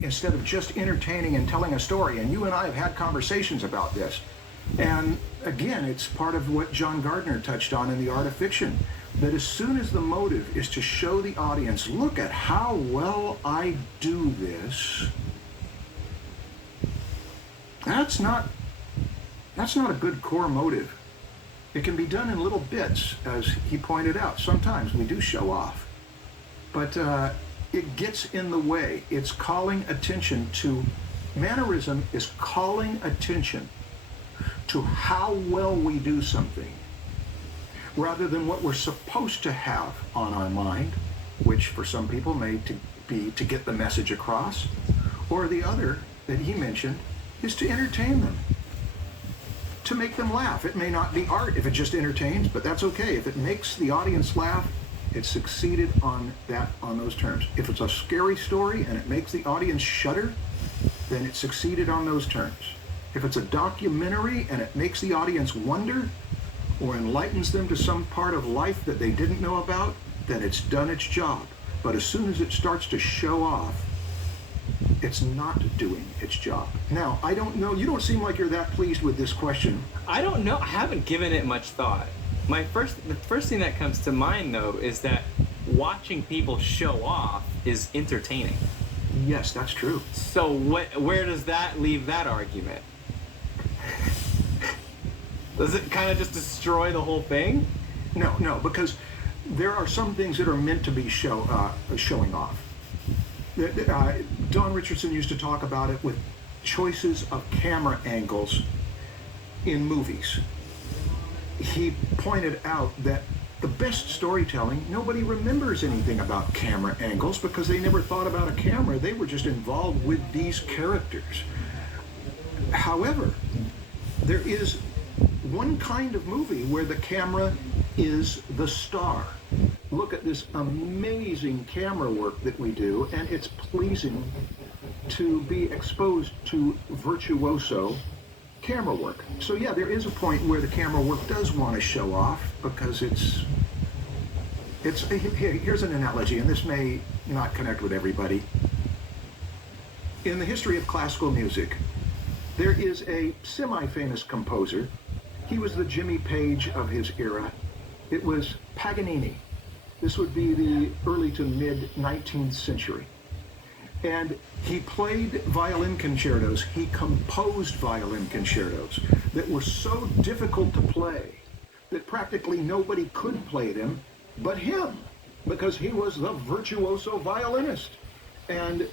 instead of just entertaining and telling a story. And you and I have had conversations about this. And again, it's part of what John Gardner touched on in The Art of Fiction, that as soon as the motive is to show the audience, look at how well I do this, that's not a good core motive. It can be done in little bits, as he pointed out. Sometimes we do show off, but it gets in the way. It's calling attention to, mannerism is calling attention to how well we do something, rather than what we're supposed to have on our mind, which for some people may be to get the message across, or the other that he mentioned is to entertain them, to make them laugh. It may not be art if it just entertains, but that's okay. If it makes the audience laugh, it succeeded on those terms. If it's a scary story and it makes the audience shudder, then it succeeded on those terms. If it's a documentary and it makes the audience wonder or enlightens them to some part of life that they didn't know about, then it's done its job. But as soon as it starts to show off, it's not doing its job. Now, I don't know, you don't seem like you're that pleased with this question. I don't know, I haven't given it much thought. The first thing that comes to mind, though, is that watching people show off is entertaining. Yes, that's true. So where does that leave that argument? Does it kind of just destroy the whole thing? No, because there are some things that are meant to be showing off. Don Richardson used to talk about it with choices of camera angles in movies. He pointed out that the best storytelling, nobody remembers anything about camera angles because they never thought about a camera. They were just involved with these characters. However, there is one kind of movie where the camera is the star. Look at this amazing camera work that we do, and it's pleasing to be exposed to virtuoso camera work. So yeah, there is a point where the camera work does want to show off because here's an analogy, and this may not connect with everybody. In the history of classical music, there is a semi-famous composer. He was the Jimmy Page of his era. It was Paganini. This would be the early to mid 19th century. And he played violin concertos. He composed violin concertos that were so difficult to play that practically nobody could play them but him, because he was the virtuoso violinist. And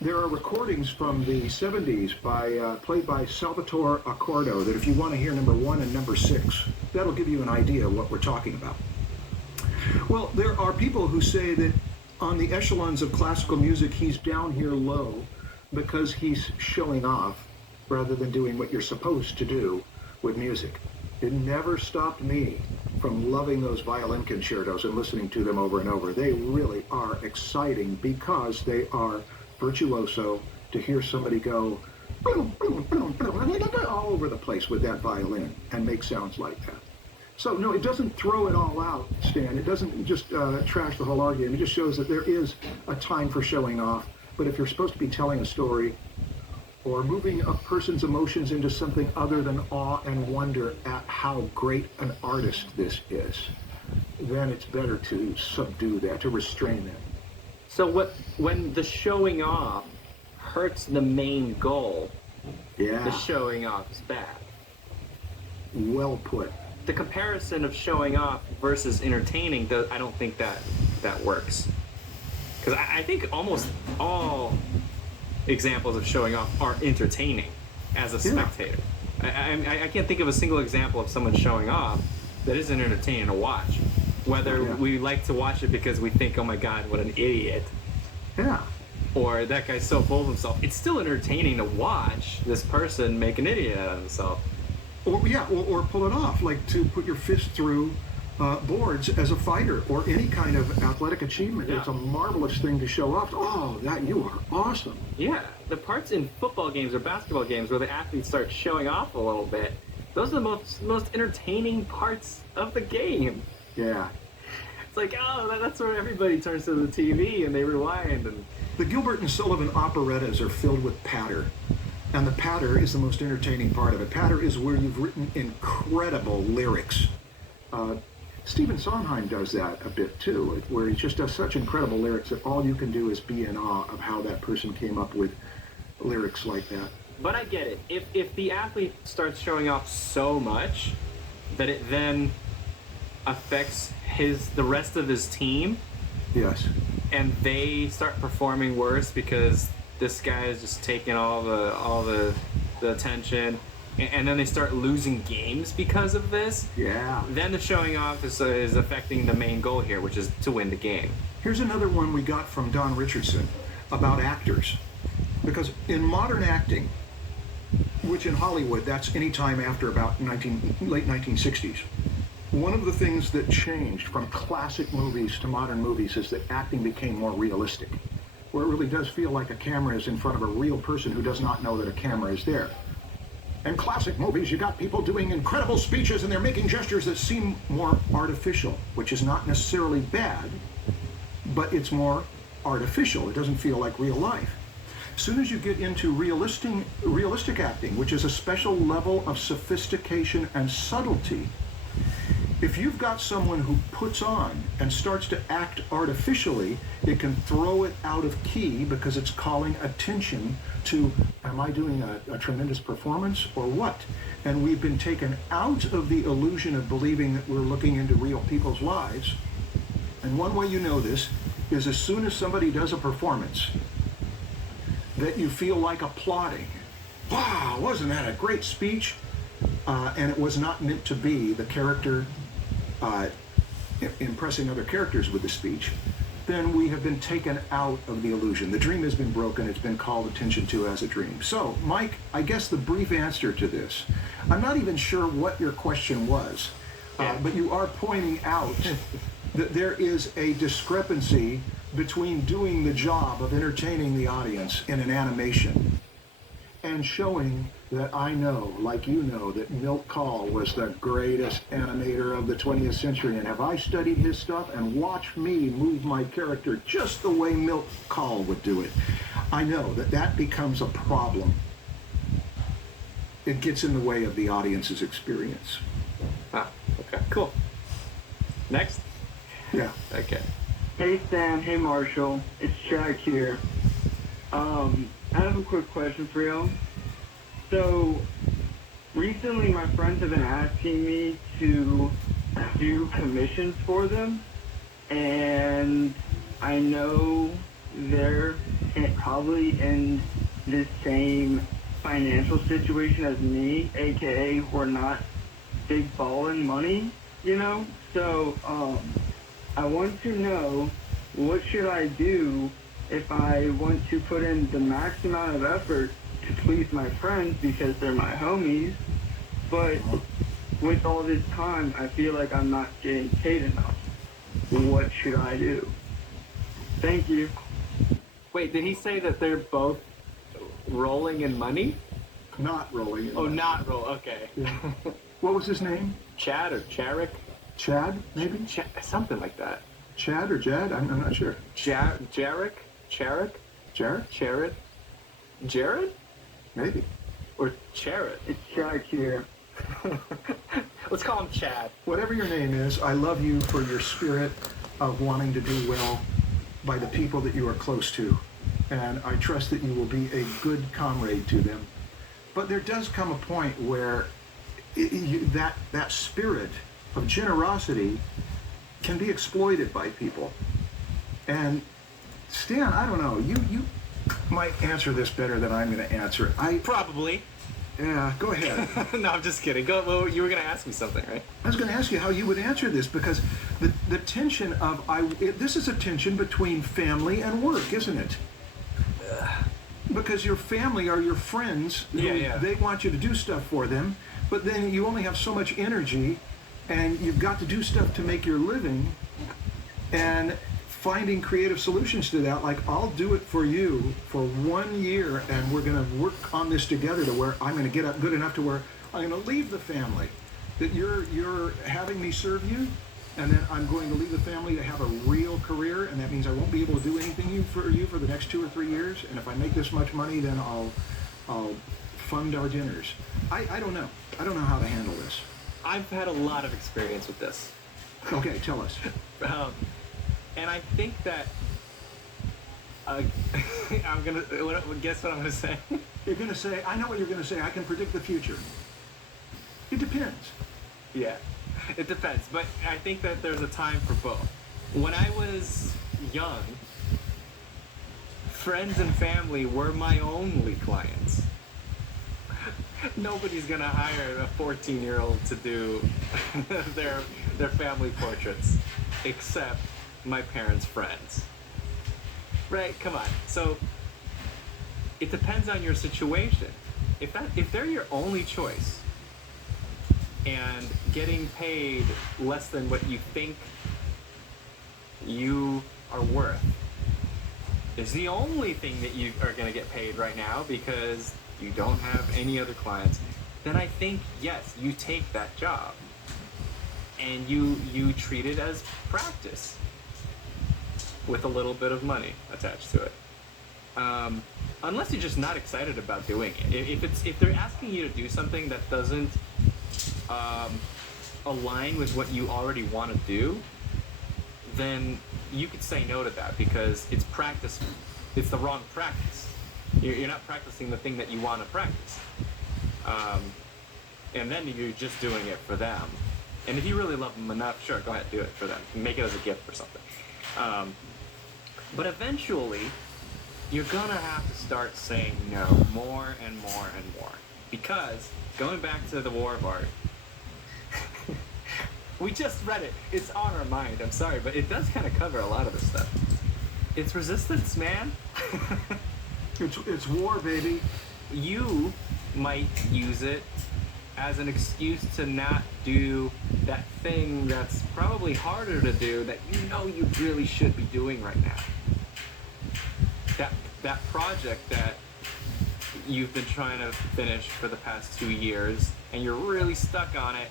there are recordings from the 70s played by Salvatore Accordo that if you want to hear number 1 and number 6, that'll give you an idea of what we're talking about. Well, there are people who say that on the echelons of classical music, he's down here low because he's showing off rather than doing what you're supposed to do with music. It never stopped me from loving those violin concertos and listening to them over and over. They really are exciting because they are virtuoso. To hear somebody go boom, boom, boom, boom, all over the place with that violin and make sounds like that. So no, it doesn't throw it all out, Stan. It doesn't just trash the whole argument. It just shows that there is a time for showing off. But if you're supposed to be telling a story or moving a person's emotions into something other than awe and wonder at how great an artist this is, then it's better to subdue that, to restrain that. So when the showing off hurts the main goal, the showing off is bad. Well put. The comparison of showing off versus entertaining, I don't think that works. Because I think almost all examples of showing off are entertaining as a spectator. I can't think of a single example of someone showing off that isn't entertaining to watch. Whether we like to watch it because we think, oh my God, what an idiot. Yeah. Or that guy's so full of himself. It's still entertaining to watch this person make an idiot out of himself. Or pull it off, like to put your fist through boards as a fighter or any kind of athletic achievement. Yeah. It's a marvelous thing to show off. Oh, that you are awesome. Yeah, the parts in football games or basketball games where the athletes start showing off a little bit, those are the most entertaining parts of the game. Yeah. It's like, oh, that's where everybody turns to the TV and they rewind and The Gilbert and Sullivan operettas are filled with patter, and the patter is the most entertaining part of it. Patter is where you've written incredible lyrics. Stephen Sondheim does that a bit too, where he just does such incredible lyrics that all you can do is be in awe of how that person came up with lyrics like that. But I get it. If the athlete starts showing off so much that it then affects the rest of his team, Yes. and they start performing worse because this guy is just taking all the attention, and then they start losing games because of this. Yeah. Then the showing off is affecting the main goal here, which is to win the game. Here's another one we got from Don Richardson about actors. Because in modern acting, which in Hollywood, that's any time after about late 1960s, one of the things that changed from classic movies to modern movies is that acting became more realistic, where it really does feel like a camera is in front of a real person who does not know that a camera is there. In classic movies, you got people doing incredible speeches and they're making gestures that seem more artificial, which is not necessarily bad, but it's more artificial. It doesn't feel like real life. As soon as you get into realistic acting, which is a special level of sophistication and subtlety, if you've got someone who puts on and starts to act artificially, it can throw it out of key because it's calling attention to, am I doing a tremendous performance or what? And we've been taken out of the illusion of believing that we're looking into real people's lives. And one way you know this is as soon as somebody does a performance that you feel like applauding. Wow, wasn't that a great speech? And it was not meant to be the character impressing other characters with the speech, then we have been taken out of the illusion. The dream has been broken. It's been called attention to as a dream. So, Mike, I guess the brief answer to this, I'm not even sure what your question was, but you are pointing out that there is a discrepancy between doing the job of entertaining the audience in an animation and showing that I know, like you know, that Milt Kahl was the greatest animator of the 20th century, and have I studied his stuff and watched me move my character just the way Milt Kahl would do it. I know that that becomes a problem. It gets in the way of the audience's experience. Ah, okay, cool. Next? Yeah. Okay. Hey Stan, hey Marshall, it's Jack here. I have a quick question for you. So, recently my friends have been asking me to do commissions for them, and I know they're probably in the same financial situation as me, aka we're not big ballin' money, you know? So, I want to know, what should I do if I want to put in the max amount of effort to please my friends because they're my homies, but with all this time, I feel like I'm not getting paid enough. What should I do? Thank you. Wait, did he say that they're both rolling in money? Not rolling. Oh, not roll. Okay. Yeah. What was his name? Chad or Charik? Chad, maybe? Something like that. Chad or Jad? I'm not sure. Charik? Jared? Jared? Maybe. Or Charit? It's Jack here. Let's call him Chad. Whatever your name is, I love you for your spirit of wanting to do well by the people that you are close to. And I trust that you will be a good comrade to them. But there does come a point where that spirit of generosity can be exploited by people. And Stan, I don't know, you might answer this better than I'm going to answer it. Probably. Yeah, go ahead. No, I'm just kidding. Well, you were going to ask me something, right? I was going to ask you how you would answer this, because the tension of, this is a tension between family and work, isn't it? Because your family are your friends. They want you to do stuff for them, but then you only have so much energy, and you've got to do stuff to make your living, and finding creative solutions to that, like, I'll do it for you for 1 year, and we're going to work on this together to where I'm going to get up good enough to where I'm going to leave the family. That you're having me serve you, and then I'm going to leave the family to have a real career, and that means I won't be able to do anything for you for the next 2 or 3 years. And if I make this much money, then I'll fund our dinners. I don't know. I don't know how to handle this. I've had a lot of experience with this. Okay, tell us. And I think that I'm gonna guess what I'm gonna say. You're going to say, I know what you're going to say. I can predict the future. It depends. Yeah, it depends, but I think that there's a time for both. When I was young, friends and family were my only clients. Nobody's gonna hire a 14-year-old to do their family portraits, except my parents' friends. Right? Come on. So it depends on your situation. If they're your only choice, and getting paid less than what you think you are worth is the only thing that you are going to get paid right now because you don't have any other clients, then I think, yes, you take that job and you treat it as practice with a little bit of money attached to it. Unless you're just not excited about doing it. If they're asking you to do something that doesn't align with what you already want to do, then you could say no to that because it's practice. It's the wrong practice. You're not practicing the thing that you want to practice. And then you're just doing it for them. And if you really love them enough, sure, go ahead, do it for them. Make it as a gift or something. But eventually, you're gonna have to start saying no more and more and more. Because, going back to the War of Art, we just read it. It's on our mind. I'm sorry, but it does kind of cover a lot of this stuff. It's resistance, man. It's war, baby. You might use it as an excuse to not do that thing that's probably harder to do that you know you really should be doing right now. That project that you've been trying to finish for the past 2 years and you're really stuck on it.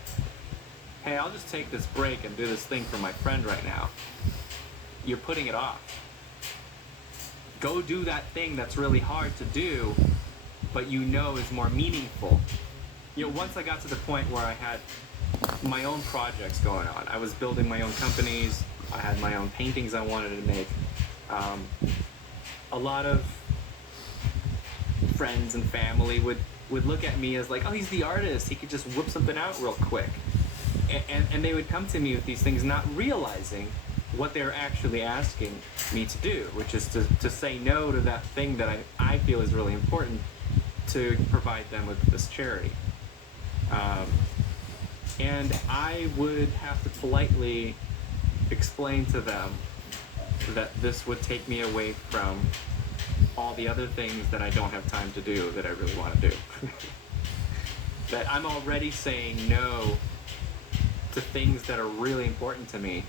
Hey, I'll just take this break and do this thing for my friend right now. You're putting it off. Go do that thing that's really hard to do, but you know is more meaningful. Once I got to the point where I had my own projects going on, I was building my own companies, I had my own paintings I wanted to make. A lot of friends and family would look at me as like, oh, he's the artist, he could just whip something out real quick. And they would come to me with these things not realizing what they're actually asking me to do, which is to say no to that thing that I feel is really important to provide them with this charity. And I would have to politely explain to them that this would take me away from all the other things that I don't have time to do that I really want to do. That I'm already saying no to things that are really important to me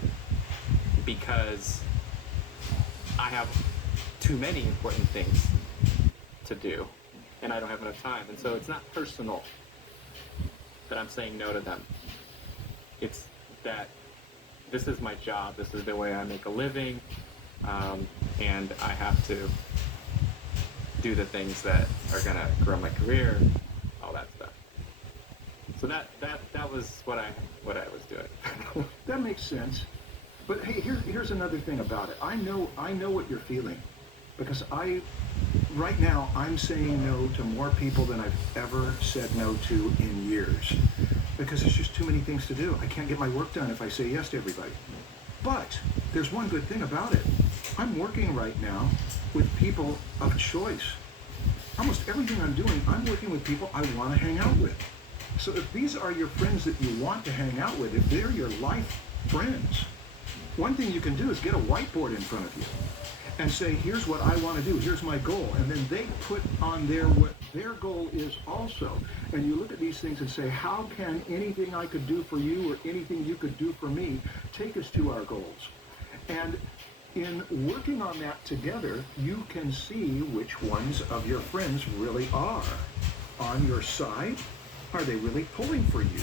because I have too many important things to do and I don't have enough time. And so it's not personal that I'm saying no to them. It's that this is my job, this is the way I make a living, and I have to do the things that are gonna grow my career, all that stuff. So that was what I was doing. That makes sense. But hey, here's another thing about it. I know what you're feeling, because right now I'm saying no to more people than I've ever said no to in years, because there's just too many things to do. I can't get my work done if I say yes to everybody. But there's one good thing about it. I'm working right now with people of choice. Almost everything I'm doing, I'm working with people I want to hang out with. So if these are your friends that you want to hang out with, if they're your life friends, one thing you can do is get a whiteboard in front of you and say, here's what I want to do, here's my goal. And then they put on there what their goal is also. And you look at these things and say, how can anything I could do for you or anything you could do for me take us to our goals? And in working on that together, you can see which ones of your friends really are on your side. Are they really pulling for you?